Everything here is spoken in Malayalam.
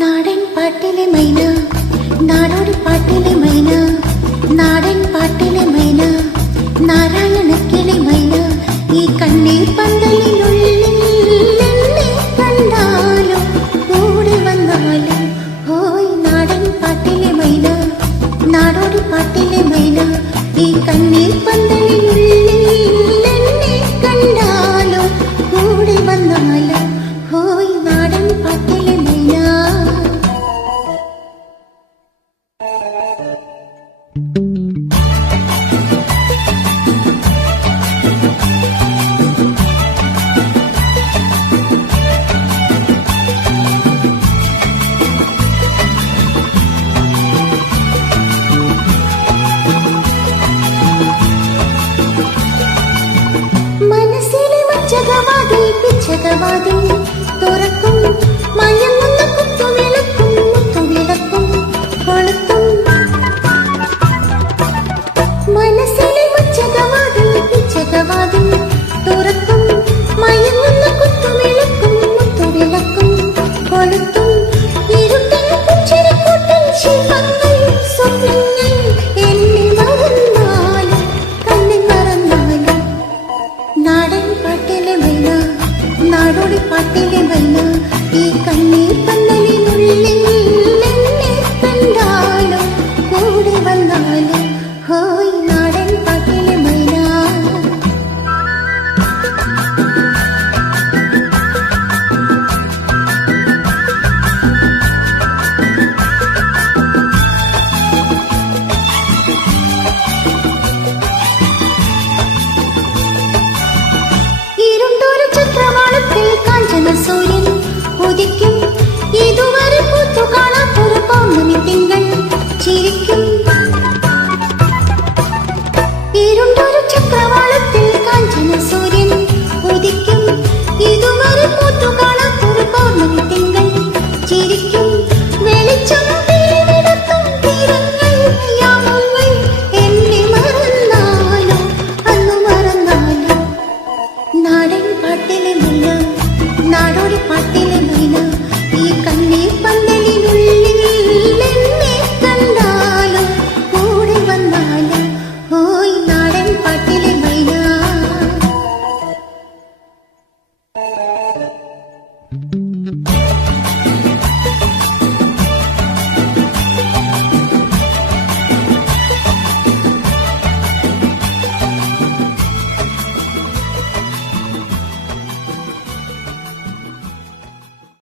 നാടൻ പാട്ടിലെ മൈന പാട്ടിലെ മൈന നാടൻ പാട്ടിലെ മൈന മൈന. ഈ കണ്ണീർ പന്തലിനുള്ളിൽ നാടൻ പാട്ടിലെ മൈന പാട്ടിലെ മൈന. ഈ കണ്ണീർ പന്തലിനുള്ളിൽ നാടോടി പാട്ടിലെ ഈ കണ്ണീർ പന്തലിനുള്ളിൽ മനസ്സൂര്യൻ ഉദിക്കും ഇതുവരെ പൂത്തു കാണാത്തൊരു പൗർണമി തിങ്കൾ ചിരിക്കും ഇരുണ്ട